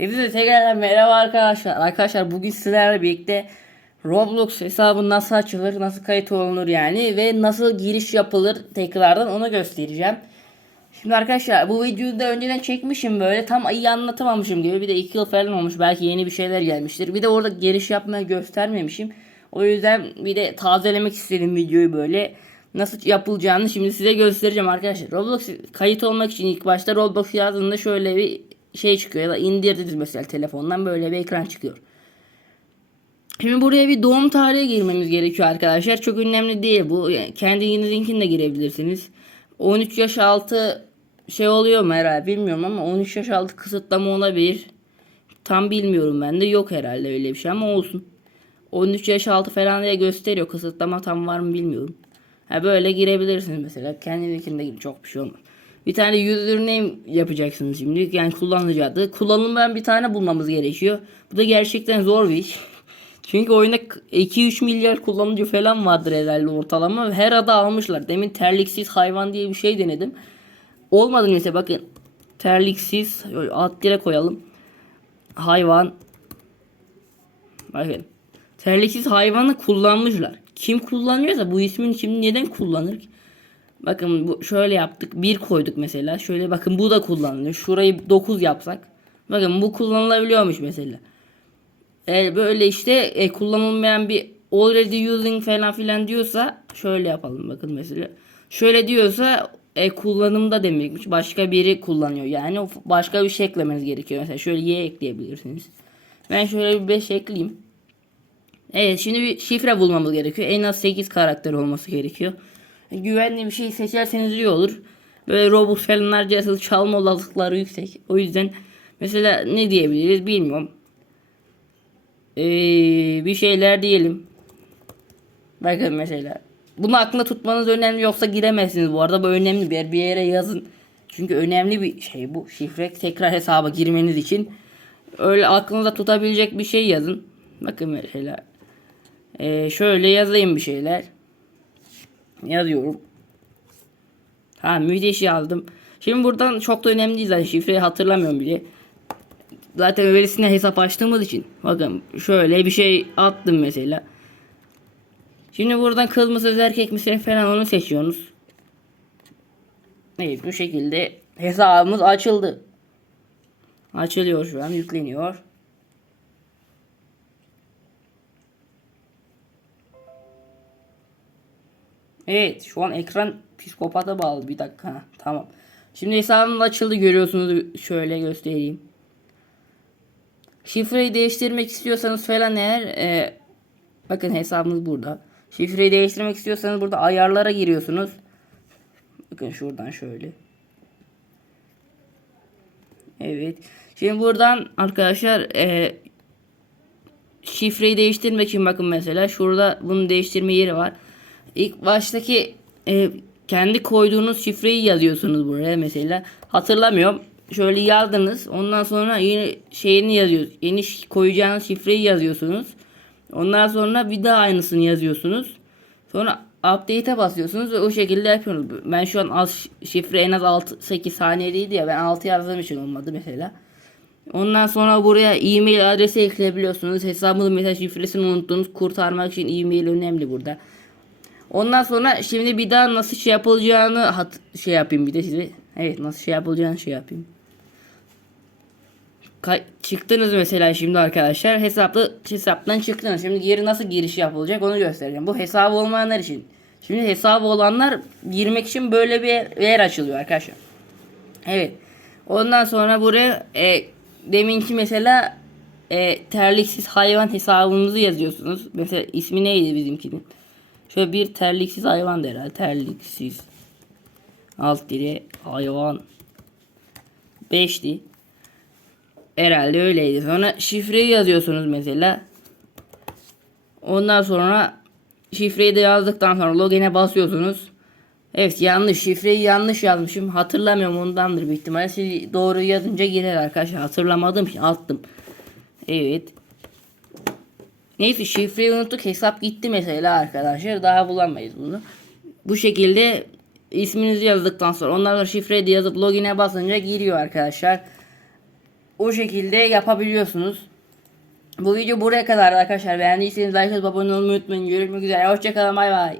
Hepinize tekrardan merhaba arkadaşlar. Arkadaşlar bugün sizlerle birlikte Roblox hesabı nasıl açılır, nasıl kayıt olunur yani ve nasıl giriş yapılır tekrardan onu göstereceğim. Şimdi arkadaşlar bu videoyu da önceden çekmişim böyle tam iyi anlatamamışım gibi bir de 2 yıl falan olmuş belki yeni bir şeyler gelmiştir. Bir de orada giriş yapmayı göstermemişim. O yüzden bir de tazelemek istedim videoyu böyle. Nasıl yapılacağını şimdi size göstereceğim arkadaşlar. Roblox kayıt olmak için ilk başta Roblox yazdığında şöyle bir şey çıkıyor ya da indirdiniz mesela telefondan böyle bir ekran çıkıyor. Şimdi buraya bir doğum tarihi girmeniz gerekiyor arkadaşlar. Çok önemli değil bu. Yani kendinizinkini de girebilirsiniz. 13 yaş altı şey oluyor mu herhalde bilmiyorum ama 13 yaş altı kısıtlama olabilir. Tam bilmiyorum ben de yok herhalde öyle bir şey ama olsun. 13 yaş altı falan diye gösteriyor. Kısıtlama tam var mı bilmiyorum. Ha böyle girebilirsiniz mesela. Kendininkinde gibi çok bir şey olmaz. Bir tane username yapacaksınız şimdi. Yani kullanıcı adı. Kullanılmayan bir tane bulmamız gerekiyor. Bu da gerçekten zor bir iş. Çünkü oyunda 2-3 milyar kullanıcı falan vardır herhalde ortalama. Her adı almışlar. Demin terliksiz hayvan diye bir şey denedim. Olmadı mesela bakın. Terliksiz alt dire koyalım. Hayvan. Bakın. Terliksiz hayvanı kullanmışlar. Kim kullanıyorsa bu ismin kim neden kullanır ki? Bakın bu şöyle yaptık. Bir koyduk mesela. Şöyle bakın bu da kullanılıyor. Şurayı 9 yapsak. Bakın bu kullanılabiliyormuş mesela. E, böyle işte e, kullanılmayan bir already using falan filan diyorsa şöyle yapalım bakın mesela. Şöyle diyorsa e, kullanımda demekmiş. Başka biri kullanıyor. Yani başka bir şey eklemeniz gerekiyor. Mesela şöyle y ekleyebilirsiniz. Ben şöyle bir 5 ekleyeyim. Evet şimdi bir şifre bulmamız gerekiyor. En az 8 karakter olması gerekiyor. Güvenli bir şey seçerseniz iyi olur. Böyle Robux falan harcarsanız çalma olasılıkları yüksek. O yüzden mesela ne diyebiliriz bilmiyorum. Ee, bir şeyler diyelim. Bakın mesela. Bunu aklında tutmanız önemli yoksa giremezsiniz bu arada. Bu önemli bir yer. Bir yere yazın. Çünkü önemli bir şey bu. Şifre tekrar hesaba girmeniz için. Öyle aklınızda tutabilecek bir şey yazın. Bakın mesela. Ee, şöyle yazayım bir şeyler. Yazıyorum. Ha müthiş yazdım. Şimdi buradan çok da önemli değil zaten şifreyi hatırlamıyorum bile. Zaten öylesine hesap açtığımız için. Bakın şöyle bir şey attım mesela. Şimdi buradan kız mısınız erkek misiniz falan onu seçiyorsunuz. Evet bu şekilde hesabımız açıldı. Açılıyor şu an yükleniyor. Evet şu an ekran psikopata bağlı bir dakika tamam. Şimdi hesabım açıldı görüyorsunuz şöyle göstereyim. Şifreyi değiştirmek istiyorsanız falan eğer e, bakın hesabımız burada. Şifreyi değiştirmek istiyorsanız burada ayarlara giriyorsunuz. Bakın şuradan şöyle. Evet. Şimdi buradan arkadaşlar e, şifreyi değiştirmek için bakın mesela şurada bunu değiştirme yeri var. İlk baştaki e, kendi koyduğunuz şifreyi yazıyorsunuz buraya mesela. Hatırlamıyorum. Şöyle yazdınız. Ondan sonra yeni şeyini yazıyorsunuz. Yeni koyacağınız şifreyi yazıyorsunuz. Ondan sonra bir daha aynısını yazıyorsunuz. Sonra update'e basıyorsunuz ve o şekilde yapıyorsunuz. Ben şu an az şifre en az 6-8 saniyedeydi ya ben 6 yazdığım için olmadı mesela. Ondan sonra buraya e-mail adresi ekleyebiliyorsunuz. Hesabınızın mesela şifresini unuttunuz. Kurtarmak için e-mail önemli burada. Ondan sonra şimdi bir daha nasıl şey yapılacağını hat şey yapayım bir de size. Evet nasıl şey yapılacağını şey yapayım. Ka- çıktınız mesela şimdi arkadaşlar hesaplı hesaptan çıktınız. Şimdi geri nasıl giriş yapılacak onu göstereceğim. Bu hesabı olmayanlar için. Şimdi hesabı olanlar girmek için böyle bir yer, yer açılıyor arkadaşlar. Evet. Ondan sonra buraya e, deminki mesela e, terliksiz hayvan hesabınızı yazıyorsunuz. Mesela ismi neydi bizimkinin? Şöyle bir terliksiz hayvan der herhalde. Terliksiz. Alt dire hayvan. Beşti. Herhalde öyleydi. Sonra şifreyi yazıyorsunuz mesela. Ondan sonra şifreyi de yazdıktan sonra login'e basıyorsunuz. Evet yanlış şifreyi yanlış yazmışım. Hatırlamıyorum ondandır büyük ihtimalle. Siz doğru yazınca girer arkadaşlar. Hatırlamadığım için attım. Evet. Neyse şifreyi unuttuk. Hesap gitti mesela arkadaşlar. Daha bulamayız bunu. Bu şekilde isminizi yazdıktan sonra ondan sonra şifreyi de yazıp login'e basınca giriyor arkadaşlar. o şekilde yapabiliyorsunuz. Bu video buraya kadar arkadaşlar. Beğendiyseniz like atıp abone olmayı unutmayın. Görüşmek üzere. Hoşçakalın. Bay bay.